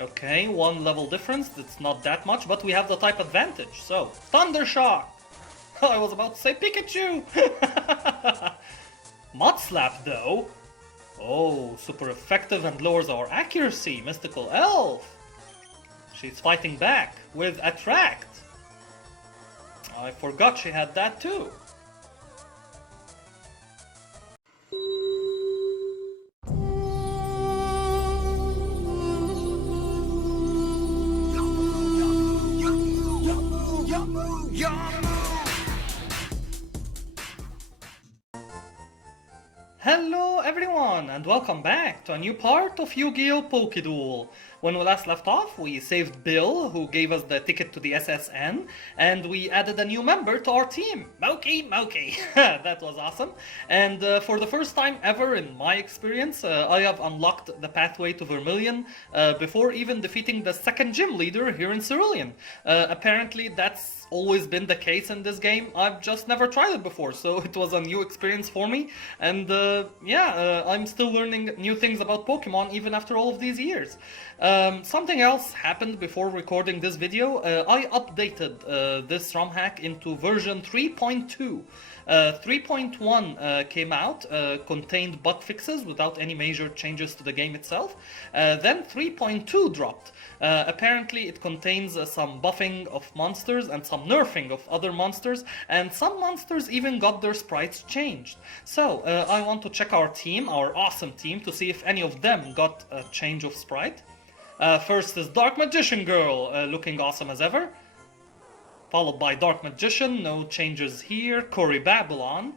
Okay, 1 level difference, it's not that much, but we have the type advantage, so... Thunder Shock! I was about to say Pikachu! Mud Slap though! Oh, super effective and lowers our accuracy, Mystical Elf! She's fighting back with Attract! I forgot she had that too! Hello everyone, and welcome back to a new part of Yu-Gi-Oh! POKeDUEL. When we last left off, we saved Bill, who gave us the ticket to the SSN, and we added a new member to our team, Moki. That was awesome. And for the first time ever in my experience, I have unlocked the pathway to Vermilion before even defeating the second gym leader here in Cerulean. Apparently that's always been the case in this game. I've just never tried it before, so it was a new experience for me. And I'm still learning new things about Pokemon even after all of these years. Something else happened before recording this video. I updated this ROM hack into version 3.2. 3.1 came out, contained bug fixes without any major changes to the game itself. Then 3.2 dropped. Apparently it contains some buffing of monsters and some nerfing of other monsters, and some monsters even got their sprites changed. So I want to check our team, our awesome team, to see if any of them got a change of sprite. First is Dark Magician Girl, looking awesome as ever. Followed by Dark Magician, no changes here. Cory Babylon.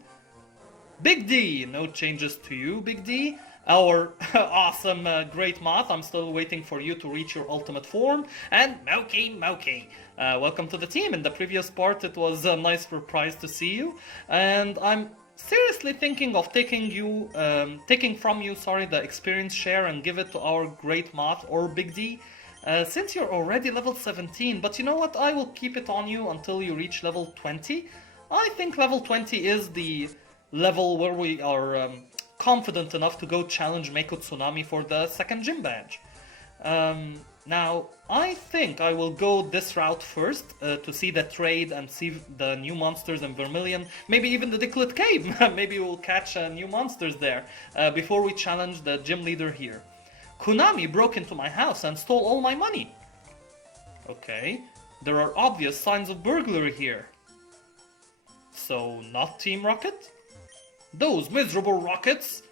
Big D, no changes to you, Big D. Our awesome Great Moth, I'm still waiting for you to reach your ultimate form. And Moki. Welcome to the team. In the previous part, it was a nice surprise to see you. And I'm seriously thinking of taking from you the experience share and give it to our Great Moth or Big D. Since you're already level 17, but you know what, I will keep it on you until you reach level 20. I think level 20 is the level where we are confident enough to go challenge Meiko Tsunami for the second gym badge. Now, I think I will go this route first to see the trade and see the new monsters in Vermilion. Maybe even the Diglett Cave. Maybe we'll catch new monsters there before we challenge the gym leader here. Konami broke into my house and stole all my money. Okay, there are obvious signs of burglary here. So, not Team Rocket? Those miserable Rockets!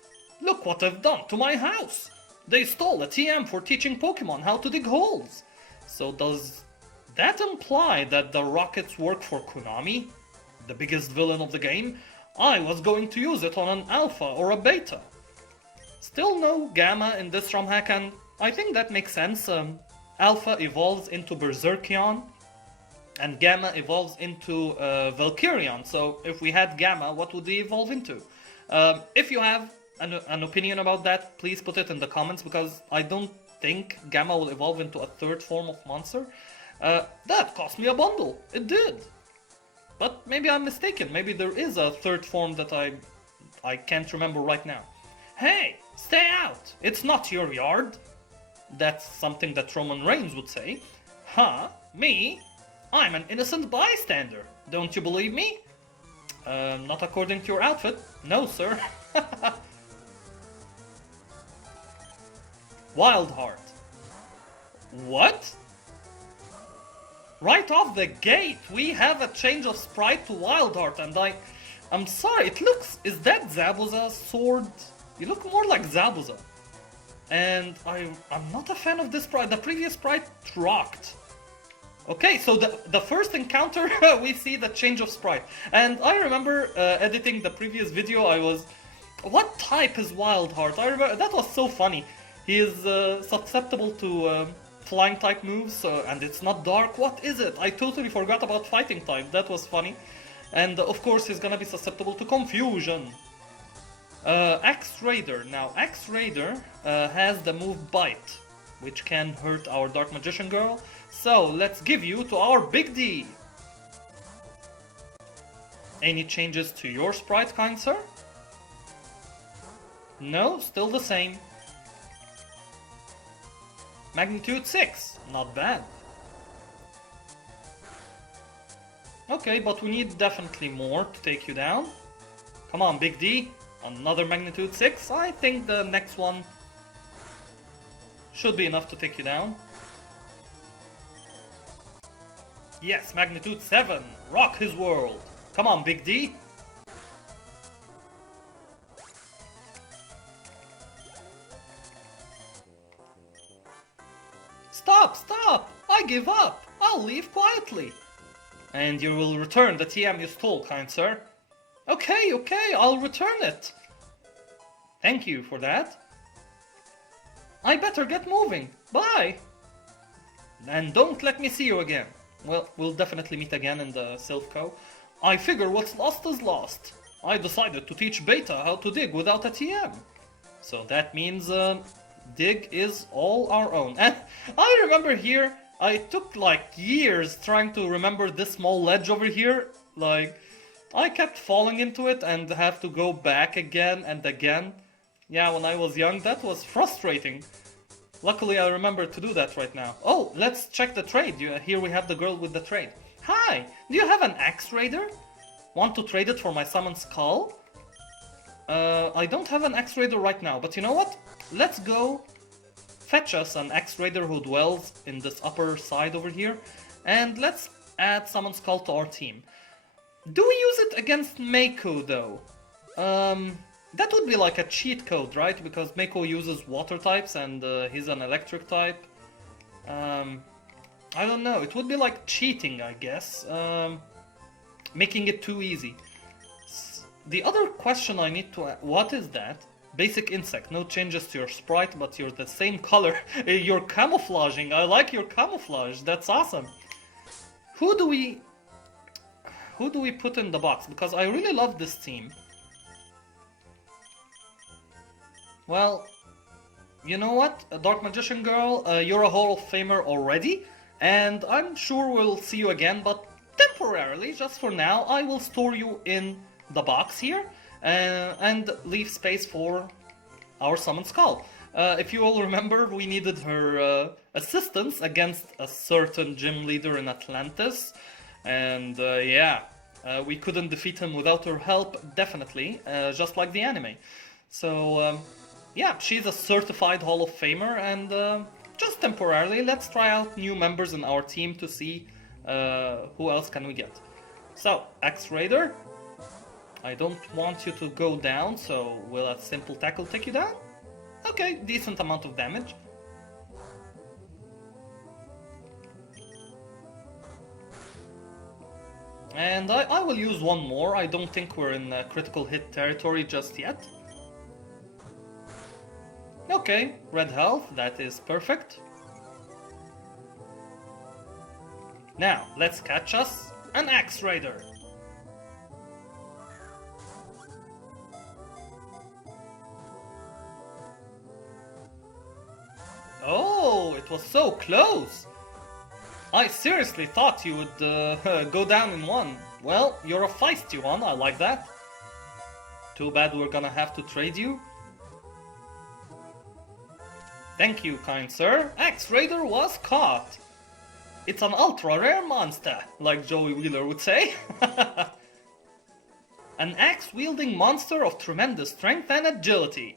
Look what they've done to my house! They stole a TM for teaching Pokemon how to dig holes. So does that imply that the Rockets work for Konami? The biggest villain of the game? I was going to use it on an Alpha or a Beta. Still no Gamma in this ROM hack, and I think that makes sense. Alpha evolves into Berserkion, and Gamma evolves into Valkyrion. So if we had Gamma, what would they evolve into? If you have an opinion about that, please put it in the comments, because I don't think Gamma will evolve into a third form of monster. That cost me a bundle. It did. But maybe I'm mistaken. Maybe there is a third form that I can't remember right now. Hey, stay out! It's not your yard! That's something that Roman Reigns would say. Huh? Me? I'm an innocent bystander. Don't you believe me? Not according to your outfit. No, sir. Wildheart. What? Right off the gate, we have a change of sprite to Wildheart, and I'm sorry, it looks... Is that Zabuza's sword? You look more like Zabuza. And I'm not a fan of this sprite. The previous sprite rocked. Okay, so the first encounter, we see the change of sprite. And I remember editing the previous video, I was... What type is Wildheart? I remember, that was so funny. He is susceptible to flying type moves, and it's not dark. What is it? I totally forgot about fighting type. That was funny. And of course he's gonna be susceptible to confusion. X-Raider. Now, X-Raider has the move Bite, which can hurt our Dark Magician Girl. So, let's give you to our Big D. Any changes to your sprite, kind sir? No, still the same. Magnitude 6, not bad. Okay, but we need definitely more to take you down. Come on, Big D. Another Magnitude 6. I think the next one should be enough to take you down. Yes, Magnitude 7. Rock his world. Come on, Big D. Stop, stop! I give up. I'll leave quietly. And you will return the TM you stole, kind sir. Okay, okay, I'll return it. Thank you for that. I better get moving. Bye. And don't let me see you again. Well, we'll definitely meet again in the Silph.co. I figure what's lost is lost. I decided to teach Beta how to dig without a TM. So that means dig is all our own. And I remember here, I took like years trying to remember this small ledge over here. Like, I kept falling into it and have to go back again and again. Yeah, when I was young, that was frustrating. Luckily, I remember to do that right now. Oh, let's check the trade. Here we have the girl with the trade. Hi, do you have an Axe Raider? Want to trade it for my Summon Skull? I don't have an Axe Raider right now, but you know what? Let's go fetch us an Axe Raider who dwells in this upper side over here, and let's add Summon Skull to our team. Do we use it against Mako though? That would be like a cheat code, right? Because Mako uses water types and he's an electric type. I don't know, it would be like cheating, I guess. Making it too easy. The other question I need to ask, what is that? Basic insect, no changes to your sprite, but you're the same color. You're camouflaging, I like your camouflage, that's awesome. Who do we put in the box? Because I really love this team. Well, you know what, Dark Magician Girl, you're a Hall of Famer already, and I'm sure we'll see you again, but temporarily, just for now, I will store you in the box here, and leave space for our Summon Skull. If you all remember, we needed her assistance against a certain gym leader in Atlantis, and yeah, we couldn't defeat him without her help, definitely, just like the anime. So, yeah, she's a certified Hall of Famer, and just temporarily, let's try out new members in our team to see who else can we get. So, Axe Raider, I don't want you to go down, so will a simple tackle take you down? Okay, decent amount of damage. And I will use one more. I don't think we're in critical hit territory just yet. Okay, red health, that is perfect. Now, let's catch us an Axe Raider. Oh, it was so close! I seriously thought you would go down in one. Well, you're a feisty one, I like that. Too bad we're gonna have to trade you. Thank you, kind sir. Axe Raider was caught. It's an ultra rare monster, like Joey Wheeler would say. An axe wielding monster of tremendous strength and agility.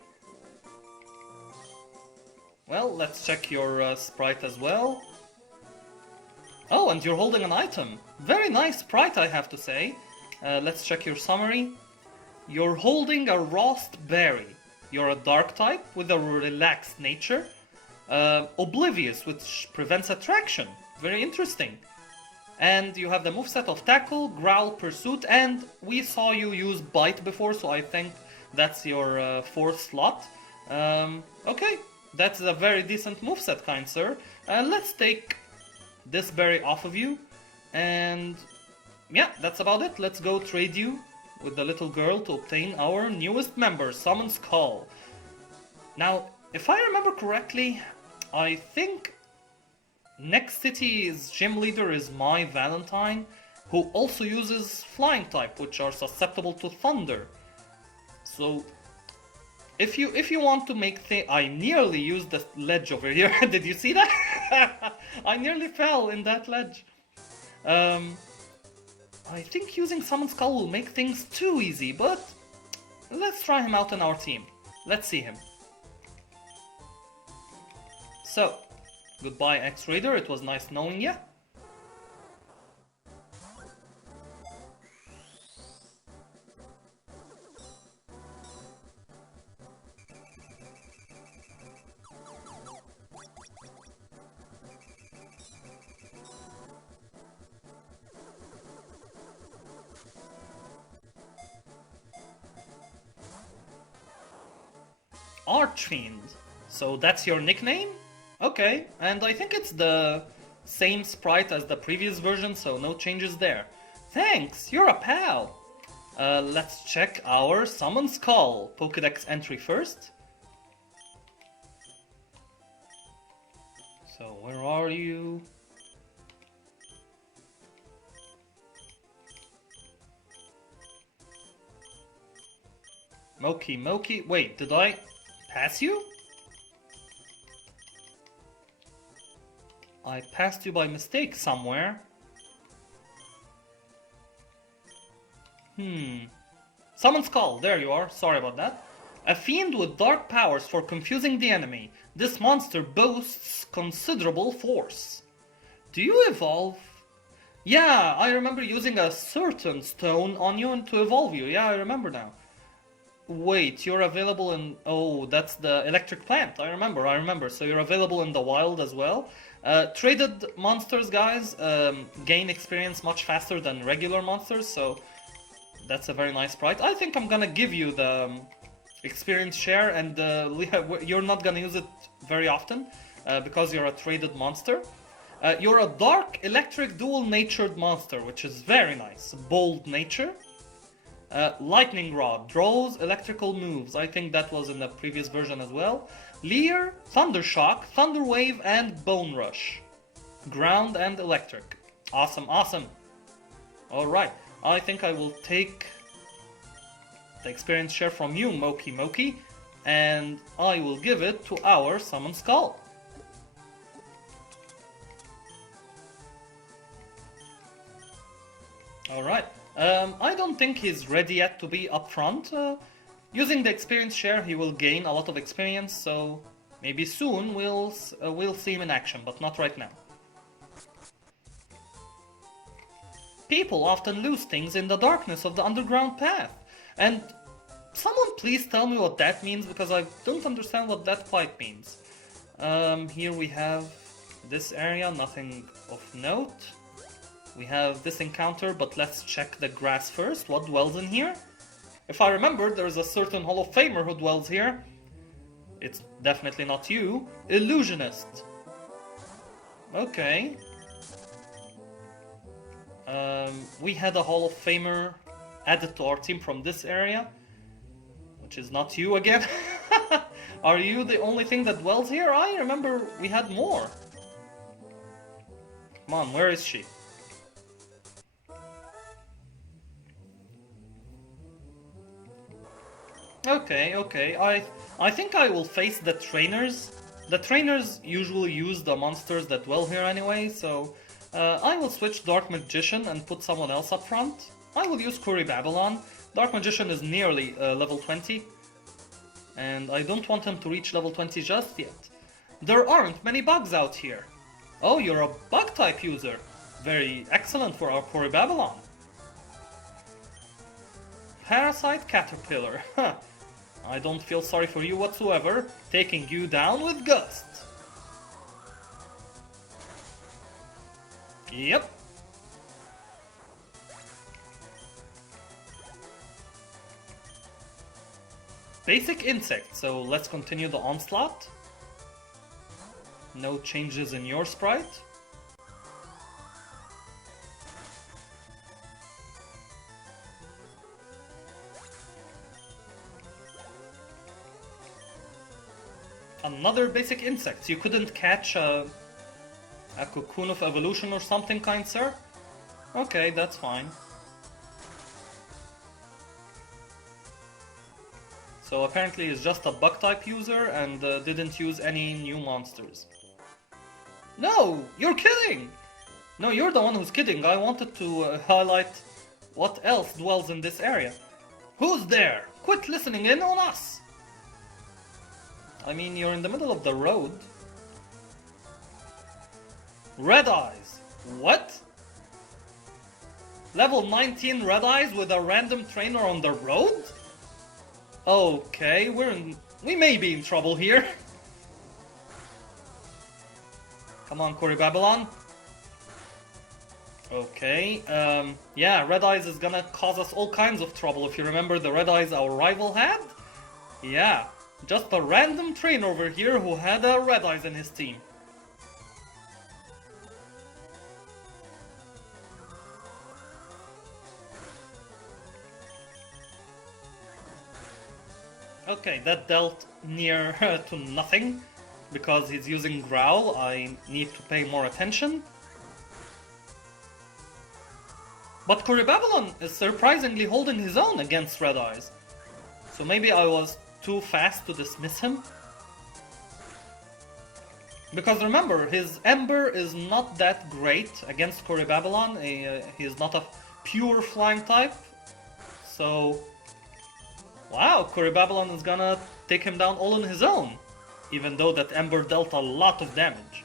Well, let's check your sprite as well. Oh, and you're holding an item. Very nice sprite, I have to say. Let's check your summary. You're holding a Rost Berry. You're a dark type with a relaxed nature. Oblivious, which prevents attraction. Very interesting. And you have the moveset of Tackle, Growl, Pursuit, and we saw you use Bite before, so I think that's your fourth slot. Okay, that's a very decent moveset, kind sir. Let's take this berry off of you, and yeah, that's about it. Let's go trade you with the little girl to obtain our newest member, Summon Skull. Now, if I remember correctly, I think next city's gym leader is My Valentine, who also uses Flying type, which are susceptible to Thunder. So, If you want to make things, I nearly used the ledge over here. Did you see that? I nearly fell in that ledge. I think using Summon Skull will make things too easy, but let's try him out in our team. Let's see him. So, goodbye X-Raider, it was nice knowing ya. Archfiend. So that's your nickname? Okay, and I think it's the same sprite as the previous version, so no changes there. Thanks, you're a pal! Let's check our Summon Skull Pokédex entry first. So where are you? Moki, wait, did I pass you? I passed you by mistake somewhere. Summon Skull, there you are, sorry about that. A fiend with dark powers for confusing the enemy. This monster boasts considerable force. Do you evolve? Yeah, I remember using a certain stone on you to evolve you. Yeah, I remember now. Wait, you're available in... Oh, that's the electric plant. I remember. So you're available in the wild as well. Traded monsters, guys, gain experience much faster than regular monsters, so that's a very nice sprite. I think I'm gonna give you the experience share, and you're not gonna use it very often because you're a traded monster. You're a dark electric dual-natured monster, which is very nice. Bold nature. Lightning Rod, draws electrical moves. I think that was in the previous version as well. Leer, Thunder Shock, Thunder Wave, and Bone Rush. Ground and electric. Awesome, awesome. Alright, I think I will take the experience share from you, Moki, and I will give it to our Summon Skull. Alright. I don't think he's ready yet to be upfront. Using the experience share, he will gain a lot of experience, so maybe soon we'll see him in action, but not right now. People often lose things in the darkness of the underground path, and someone please tell me what that means, because I don't understand what that quite means. Here we have this area, nothing of note. We have this encounter, but let's check the grass first. What dwells in here? If I remember, there's a certain Hall of Famer who dwells here. It's definitely not you. Illusionist. Okay. We had a Hall of Famer added to our team from this area, which is not you again. Are you the only thing that dwells here? I remember we had more. Come on, where is she? Okay. I think I will face the trainers. The trainers usually use the monsters that dwell here anyway, so I will switch Dark Magician and put someone else up front. I will use Curry Babylon. Dark Magician is nearly level 20, and I don't want him to reach level 20 just yet. There aren't many bugs out here. Oh, you're a bug type user. Very excellent for our Curry Babylon. Parasite Caterpillar. Huh. I don't feel sorry for you whatsoever, taking you down with gust. Yep. Basic insect, so let's continue the onslaught. No changes in your sprite. Another basic insect. You couldn't catch a cocoon of evolution or something, kind sir? Okay, that's fine. So apparently he's just a bug type user and didn't use any new monsters. No, you're kidding! No, you're the one who's kidding. I wanted to highlight what else dwells in this area. Who's there? Quit listening in on us! I mean, you're in the middle of the road. Red Eyes. What? Level 19 Red Eyes with a random trainer on the road? Okay, we may be in trouble here. Come on, Cory Babylon. Okay, yeah, Red Eyes is gonna cause us all kinds of trouble. If you remember the Red Eyes our rival had? Yeah, just a random trainer over here who had a Red Eyes in his team. Okay, that dealt near to nothing, because he's using Growl. I need to pay more attention. But Cory Babylon is surprisingly holding his own against Red Eyes. So maybe I was too fast to dismiss him. Because remember, his Ember is not that great against Cory Babylon. He is not a pure flying type. So, wow, Cory Babylon is gonna take him down all on his own. Even though that Ember dealt a lot of damage.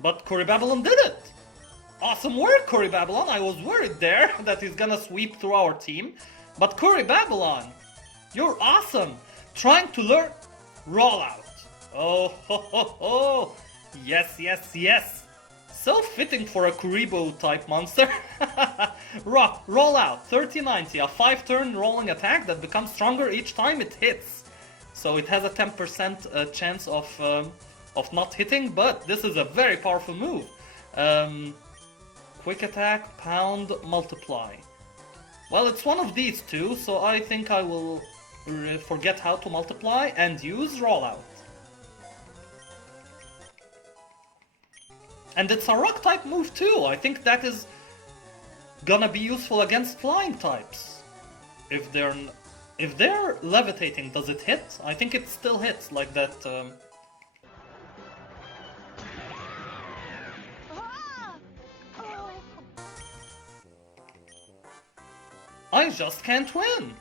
But Cory Babylon did it! Awesome work, Cory Babylon. I was worried there that he's gonna sweep through our team. But Cory Babylon, you're awesome. Trying to learn Rollout. Oh, ho, ho, ho. Yes, yes, yes. So fitting for a Kuribo type monster. Rollout, 3090, a 5-turn rolling attack that becomes stronger each time it hits. So it has a 10% chance of not hitting, but this is a very powerful move. Quick attack, pound, multiply. Well, it's one of these two, so I think I will forget how to multiply and use Rollout. And it's a rock type move too. I think that is gonna be useful against flying types. If they're levitating, does it hit? I think it still hits, like that. I just can't win!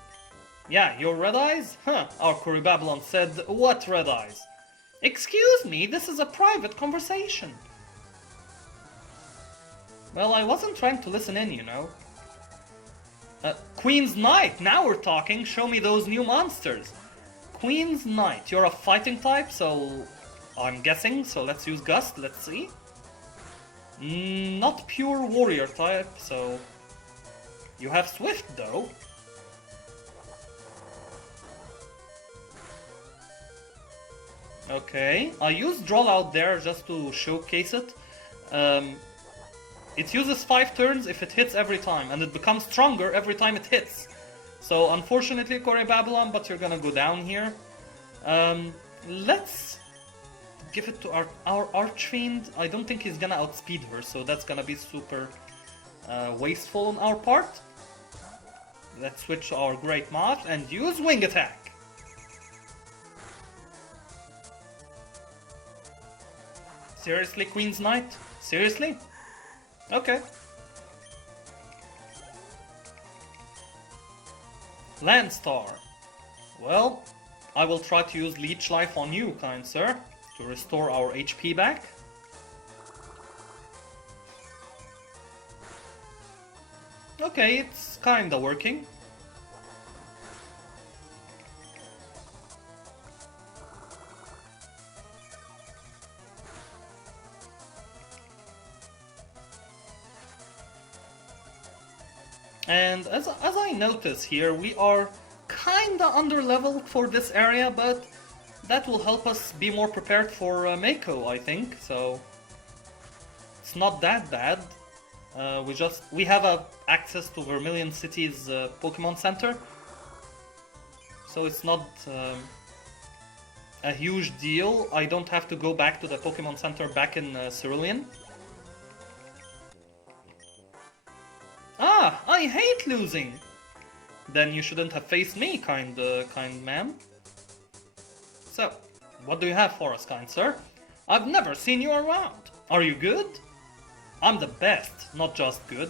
Yeah, your Red Eyes? Huh, our Cory Babylon said, what Red Eyes? Excuse me, this is a private conversation. Well, I wasn't trying to listen in, you know. Queen's Knight, now we're talking, show me those new monsters. Queen's Knight, you're a fighting type, so I'm guessing, so let's use Gust, let's see. Not pure warrior type, so... You have Swift, though. Okay, I used Draw Out there just to showcase it. It uses 5 turns if it hits every time, and it becomes stronger every time it hits. So, unfortunately, Cory Babylon, but you're gonna go down here. Let's give it to our Archfiend. I don't think he's gonna outspeed her, so that's gonna be super wasteful on our part. Let's switch to our Great Moth and use Wing Attack. Seriously, Queen's Knight? Seriously? Okay. Landstar. Well, I will try to use Leech Life on you, kind sir, to restore our HP back. Okay, it's kinda working. And as I notice here, we are kinda under-leveled for this area, but that will help us be more prepared for Mako, I think, so... It's not that bad. We have access to Vermilion City's Pokemon Center, so it's not a huge deal. I don't have to go back to the Pokemon Center back in Cerulean. Ah, I hate losing! Then you shouldn't have faced me, kind ma'am. So, what do you have for us, kind sir? I've never seen you around. Are you good? I'm the best, not just good.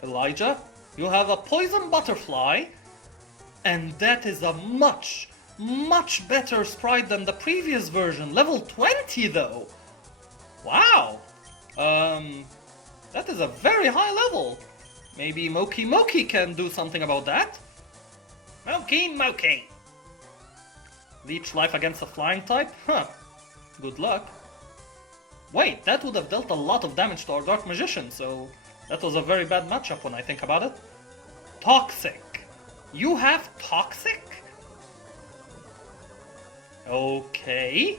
Elijah, you have a poison butterfly, and that is a much better sprite than the previous version. Level 20 though. Wow. That is a very high level. Maybe Moki can do something about that. Moki. Leech life against a flying type? Huh. Good luck. Wait, that would have dealt a lot of damage to our Dark Magician, so that was a very bad matchup when I think about it. Toxic. You have Toxic? Okay.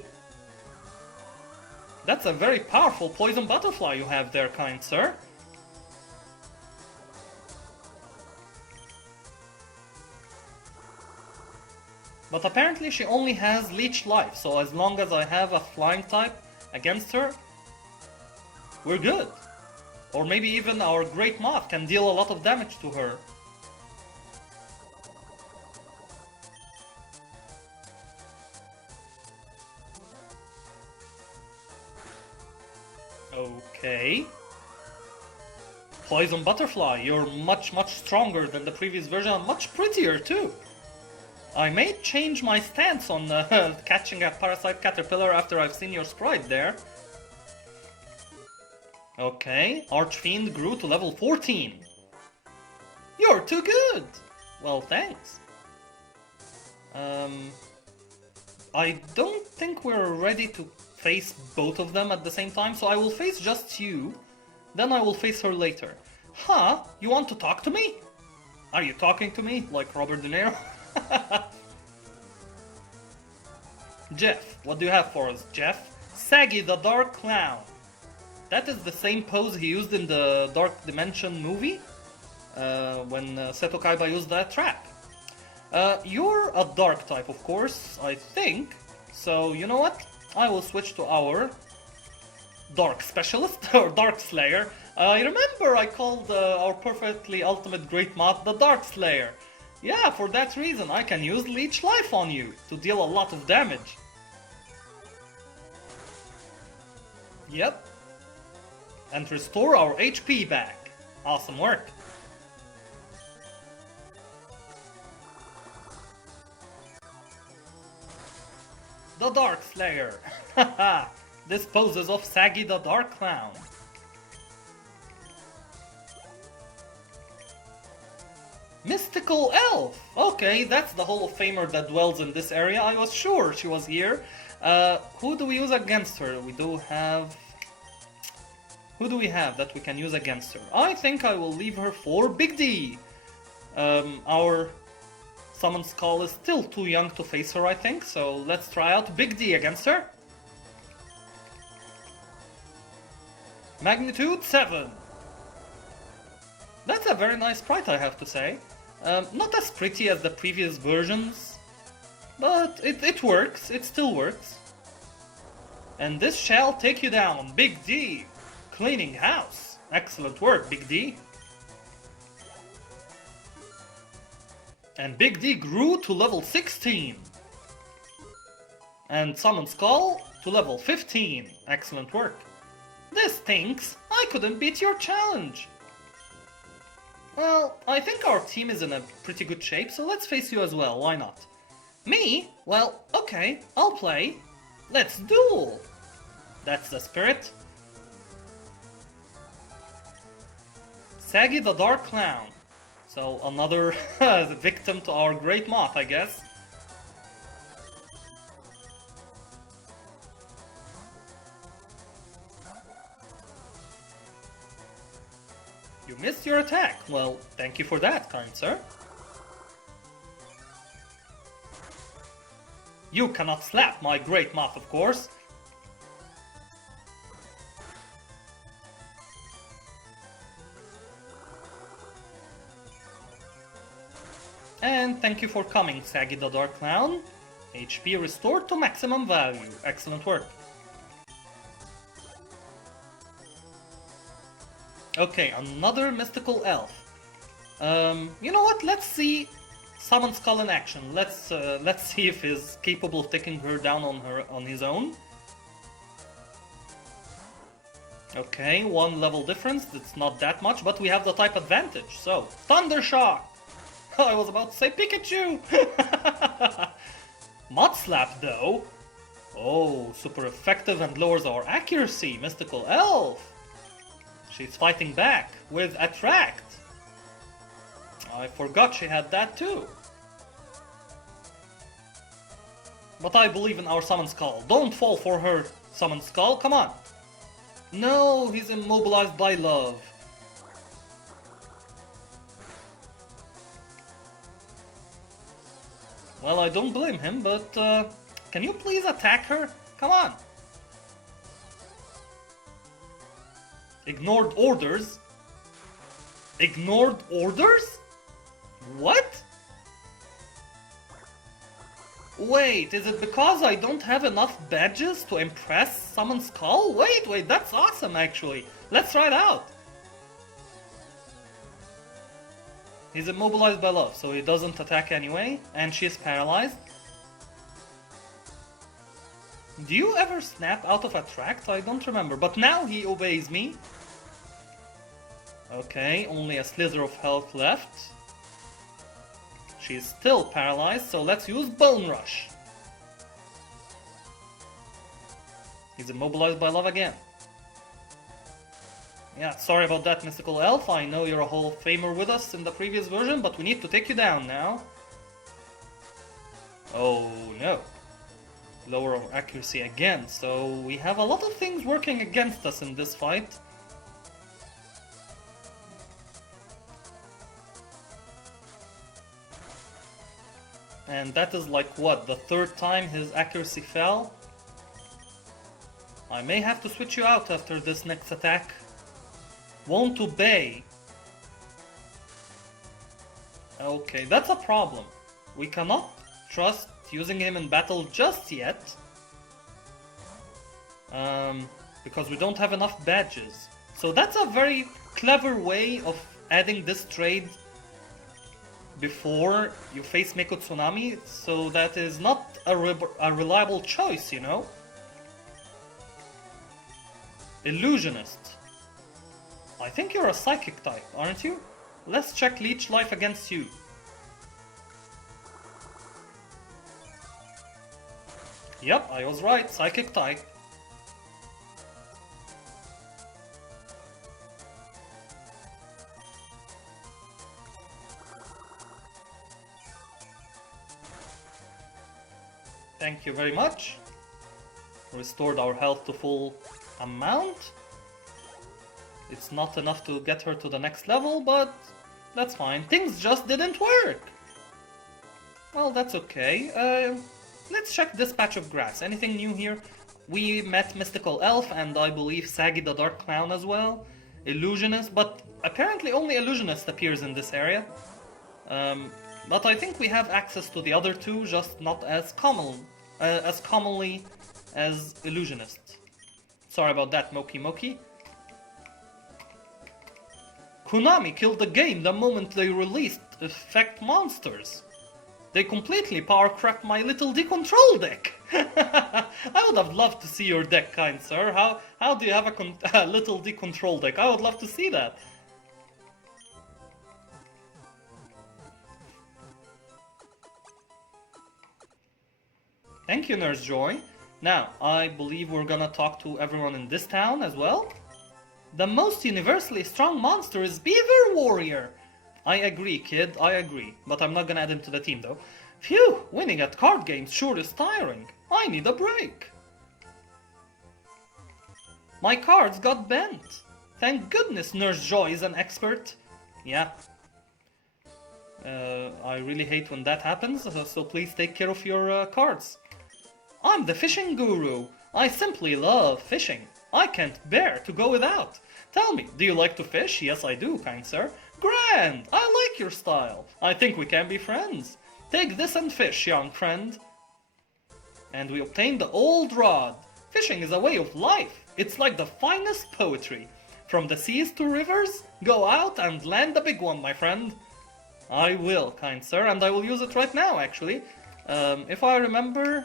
That's a very powerful poison butterfly you have there, kind sir. But apparently she only has Leech Life, so as long as I have a flying type against her, we're good. Or maybe even our Great Moth can deal a lot of damage to her. Okay. Poison Butterfly, you're much stronger than the previous version and much prettier too. I may change my stance on catching a Parasite Caterpillar after I've seen your sprite there. Okay, Archfiend grew to level 14. You're too good! Well, thanks. I don't think we're ready to face both of them at the same time, so I will face just you. Then I will face her later. Huh? You want to talk to me? Are you talking to me? Like Robert De Niro? Jeff, what do you have for us, Jeff? Saggy the Dark Clown. That is the same pose he used in the Dark Dimension movie, when Seto Kaiba used that trap. You're a Dark type, of course, I think. So, you know what? I will switch to our Dark Specialist, or Dark Slayer. Remember I called our perfectly ultimate Great Moth the Dark Slayer. Yeah, for that reason I can use Leech Life on you to deal a lot of damage. Yep. And restore our HP back. Awesome work. The Dark Slayer. Haha. Disposes of Saggy the Dark Clown. Mystical Elf! Okay, that's the Hall of Famer that dwells in this area. I was sure she was here. Who do we use against her? We do have... Who do we have that we can use against her? I think I will leave her for Big D. Our Summon Skull is still too young to face her, I think. So let's try out Big D against her. Magnitude 7. That's a very nice sprite, I have to say. Not as pretty as the previous versions, but it works, it still works. And this shall take you down, Big D! Cleaning house! Excellent work, Big D! And Big D grew to level 16! And Summon Skull to level 15! Excellent work! This stinks! I couldn't beat your challenge! Well, I think our team is in a pretty good shape, so let's face you as well, why not? Me? Well, okay, I'll play. Let's duel! That's the spirit. Saggy the Dark Clown. So another victim to our Great Moth, I guess. You missed your attack. Well, thank you for that, kind sir. You cannot slap my Great Moth, of course. And thank you for coming, Saggy the Dark Clown. HP restored to maximum value. Excellent work. Okay, another mystical elf. You know what? Let's see Summon Skull in action. Let's see if he's capable of taking her down on his own. Okay, 1 level difference. It's not that much, but we have the type advantage. So, Thunder Shock. I was about to say Pikachu. Mud Slap though. Oh, super effective and lowers our accuracy. Mystical Elf. She's fighting back with Attract. I forgot she had that too. But I believe in our Summon Skull. Don't fall for her, Summon Skull. Come on. No, he's immobilized by love. Well, I don't blame him, but can you please attack her? Come on. Ignored orders? Ignored orders? What? Wait, is it because I don't have enough badges to impress Summon Skull? Wait, that's awesome actually. Let's try it out. He's immobilized by love, so he doesn't attack anyway, and she's paralyzed. Do you ever snap out of Attract? I don't remember, but now he obeys me. Okay, only a slither of health left. She's still paralyzed, so let's use Bone Rush. He's immobilized by love again. Yeah, sorry about that, Mystical Elf. I know you're a Hall of Famer with us in the previous version, but we need to take you down now. Oh no. Lower our accuracy again, so we have a lot of things working against us in this fight. And that is like what, the 3rd time his accuracy fell? I may have to switch you out after this next attack. Won't obey. Okay, that's a problem. We cannot trust using him in battle just yet. Because we don't have enough badges. So that's a very clever way of adding this trade before you face Meko Tsunami, so that is not a reliable choice, you know? Illusionist. I think you're a Psychic type, aren't you? Let's check Leech Life against you. Yep, I was right, Psychic type. Thank you very much. Restored our health to full amount. It's not enough to get her to the next level, but that's fine. Things just didn't work. Well, that's okay. Let's check this patch of grass. Anything new here? We met Mystical Elf and I believe Saggy the Dark Clown as well. Illusionist, but apparently only Illusionist appears in this area. But I think we have access to the other two, just not as commonly as Illusionist. Sorry about that, Moki. Konami killed the game the moment they released Effect Monsters. They completely power-crept my little D-Control deck. I would have loved to see your deck, kind sir. How do you have a little D-Control deck? I would love to see that. Thank you, Nurse Joy. Now, I believe we're gonna talk to everyone in this town as well. The most universally strong monster is Beaver Warrior. I agree, kid, I agree. But I'm not gonna add him to the team, though. Phew, winning at card games sure is tiring. I need a break. My cards got bent. Thank goodness Nurse Joy is an expert. Yeah. I really hate when that happens, so please take care of your cards. I'm the fishing guru. I simply love fishing. I can't bear to go without. Tell me, do you like to fish? Yes, I do, kind sir. Grand! I like your style. I think we can be friends. Take this and fish, young friend. And we obtained the old rod. Fishing is a way of life. It's like the finest poetry. From the seas to rivers, go out and land the big one, my friend. I will, kind sir, and I will use it right now, actually. If I remember,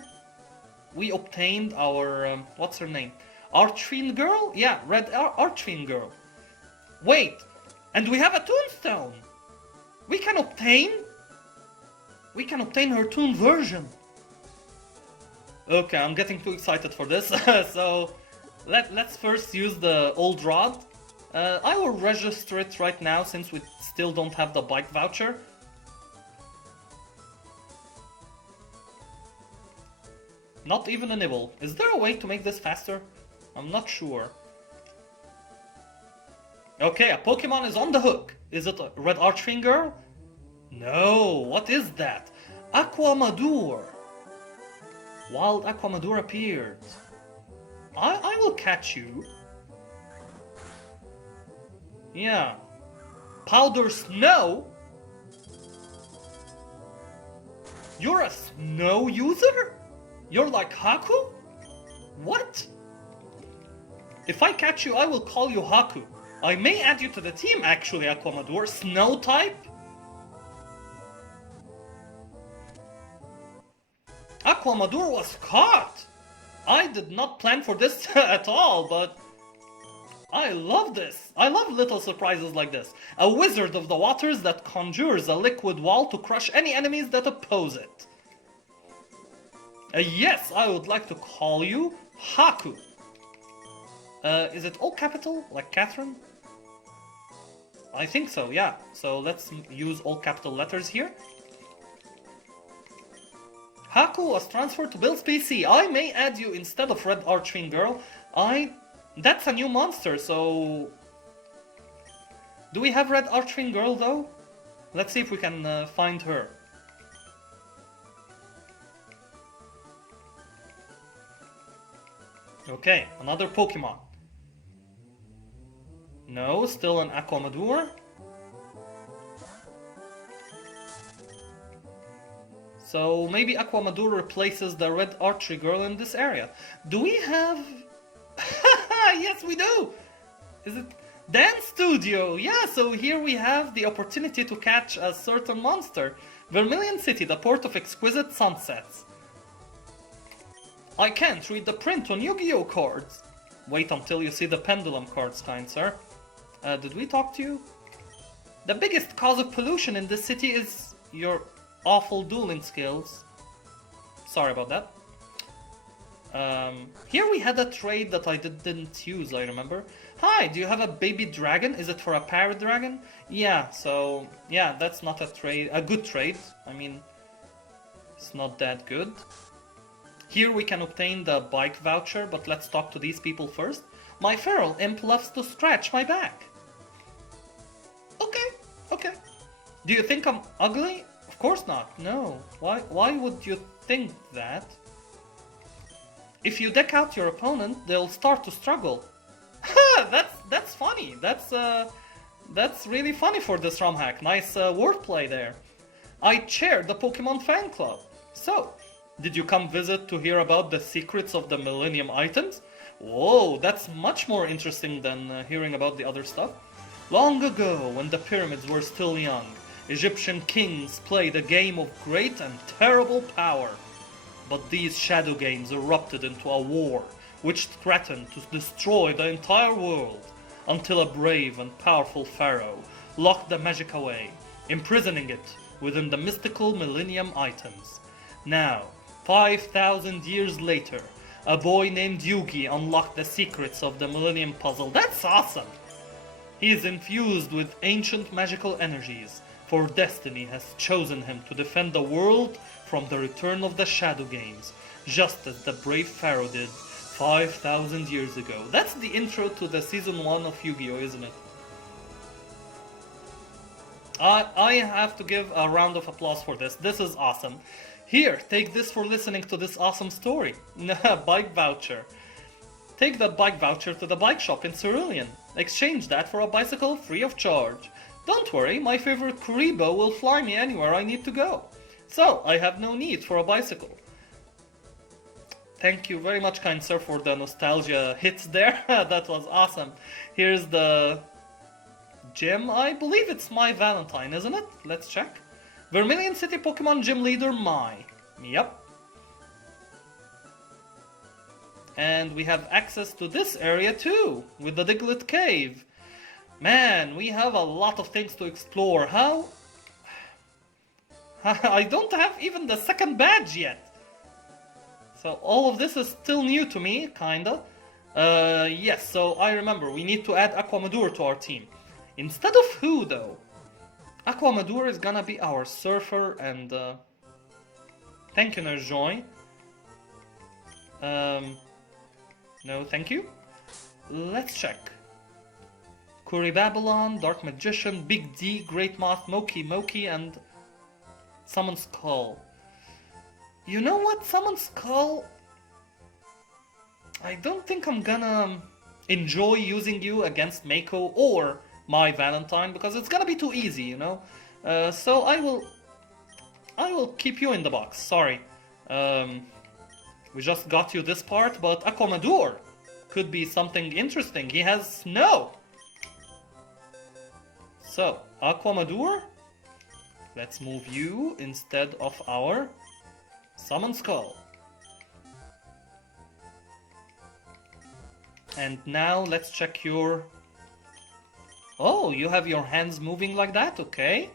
we obtained our, what's her name? Archfiend girl? Yeah, red Archfiend girl. Wait, and we have a tombstone! We can obtain her toon version. Okay, I'm getting too excited for this, so let's first use the old rod. I will register it right now since we still don't have the bike voucher. Not even a nibble. Is there a way to make this faster? I'm not sure. Okay, a Pokemon is on the hook. Is it a red Archfiend girl? No, what is that? Aquamador. Wild Aquamador appeared. I will catch you. Yeah. Powder Snow? You're a snow user? You're like Haku? What? If I catch you, I will call you Haku. I may add you to the team, actually, Aquamador. Snow type? Aquamador was caught! I did not plan for this at all, but I love this. I love little surprises like this. A wizard of the waters that conjures a liquid wall to crush any enemies that oppose it. Yes, I would like to call you Haku. Is it all capital, like Catherine? I think so, yeah. So let's use all capital letters here. Haku was transferred to Bill's PC. I may add you instead of Red Archfiend Girl. That's a new monster, so... Do we have Red Archfiend Girl, though? Let's see if we can find her. Okay, another Pokemon. No, still an Aquamador. So maybe Aquamador replaces the Red Archery Girl in this area. Do we have... Yes, we do! Is it... Dance Studio! Yeah, so here we have the opportunity to catch a certain monster. Vermilion City, the port of exquisite sunsets. I can't read the print on Yu-Gi-Oh cards. Wait until you see the pendulum cards, kind sir. Did we talk to you? The biggest cause of pollution in this city is your awful dueling skills. Sorry about that. Here we had a trade that I didn't use, I remember. Hi, do you have a baby dragon? Is it for a parrot dragon? Yeah, so... Yeah, that's not a good trade. I mean, it's not that good. Here we can obtain the bike voucher, but let's talk to these people first. My feral imp loves to scratch my back. Okay. Do you think I'm ugly? Of course not, no. Why would you think that? If you deck out your opponent, they'll start to struggle. That's funny. That's really funny for this ROM hack. Nice wordplay there. I chair the Pokemon fan club. So, did you come visit to hear about the secrets of the Millennium items? Whoa, that's much more interesting than hearing about the other stuff. Long ago, when the pyramids were still young, Egyptian kings played a game of great and terrible power. But these shadow games erupted into a war, which threatened to destroy the entire world, until a brave and powerful pharaoh locked the magic away, imprisoning it within the mystical Millennium items. Now, 5,000 years later, a boy named Yugi unlocked the secrets of the Millennium Puzzle. That's awesome! He is infused with ancient magical energies, for destiny has chosen him to defend the world from the return of the Shadow Games, just as the brave Pharaoh did 5,000 years ago. That's the intro to the Season 1 of Yu-Gi-Oh, isn't it? I have to give a round of applause for this. This is awesome. Here, take this for listening to this awesome story. Bike voucher. Take that bike voucher to the bike shop in Cerulean. Exchange that for a bicycle free of charge. Don't worry, my favorite Kuribo will fly me anywhere I need to go. So, I have no need for a bicycle. Thank you very much, kind sir, for the nostalgia hits there. That was awesome. Here's the gym? I believe it's my Valentine, isn't it? Let's check. Vermilion City Pokemon Gym Leader Mai. Yep. And we have access to this area too, with the Diglett Cave. Man, we have a lot of things to explore. How? I don't have even the second badge yet. So all of this is still new to me, kinda. Yes, so I remember, we need to add Aquamador to our team. Instead of who, though? Aquamador is gonna be our surfer and... Thank you, Nerjoy. No, thank you. Let's check. Kuri Babylon, Dark Magician, Big D, Great Moth, Moki, and Summon Skull. You know what? Summon Skull... I don't think I'm gonna enjoy using you against Mako or my Valentine, because it's gonna be too easy, you know? So I will keep you in the box, sorry. We just got you this part, but Aquamador could be something interesting. He has snow. So, Aquamador, let's move you instead of our Summon Skull. And now let's check your... Oh, you have your hands moving like that, okay.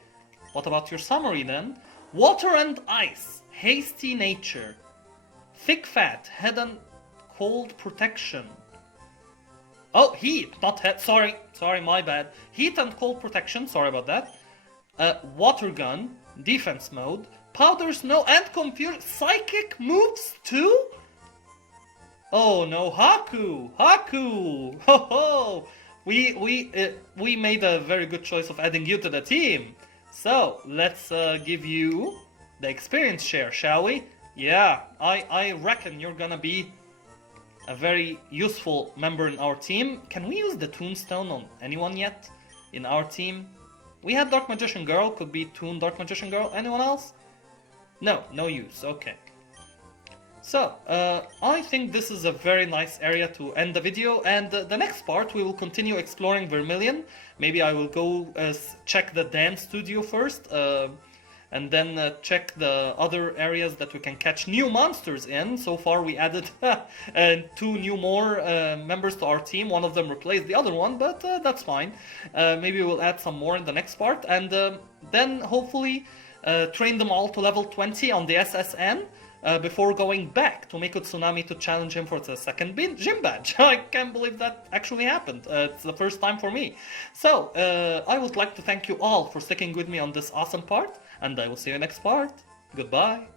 What about your summary then? Water and Ice, Hasty Nature, Thick Fat, Head and Cold Protection. Oh, Heat, not Head, sorry, my bad. Heat and Cold Protection, sorry about that. Water Gun, Defense Mode, Powder Snow and Computer... Psychic moves too? Oh no, Haku! Ho ho! We made a very good choice of adding you to the team. So, let's give you the experience share, shall we? Yeah, I reckon you're gonna be a very useful member in our team. Can we use the Toonstone on anyone yet in our team? We had Dark Magician Girl, could be Toon Dark Magician Girl. Anyone else? No, no use, okay. So, I think this is a very nice area to end the video, and the next part we will continue exploring Vermilion. Maybe I will go check the dance studio first, and then check the other areas that we can catch new monsters in. So far we added 2 new more members to our team. One of them replaced the other one, but that's fine. Maybe we'll add some more in the next part, and then hopefully train them all to level 20 on the SSN. Before going back to Mako Tsunami to challenge him for the second gym badge. I can't believe that actually happened. It's the first time for me. So, I would like to thank you all for sticking with me on this awesome part, and I will see you next part. Goodbye.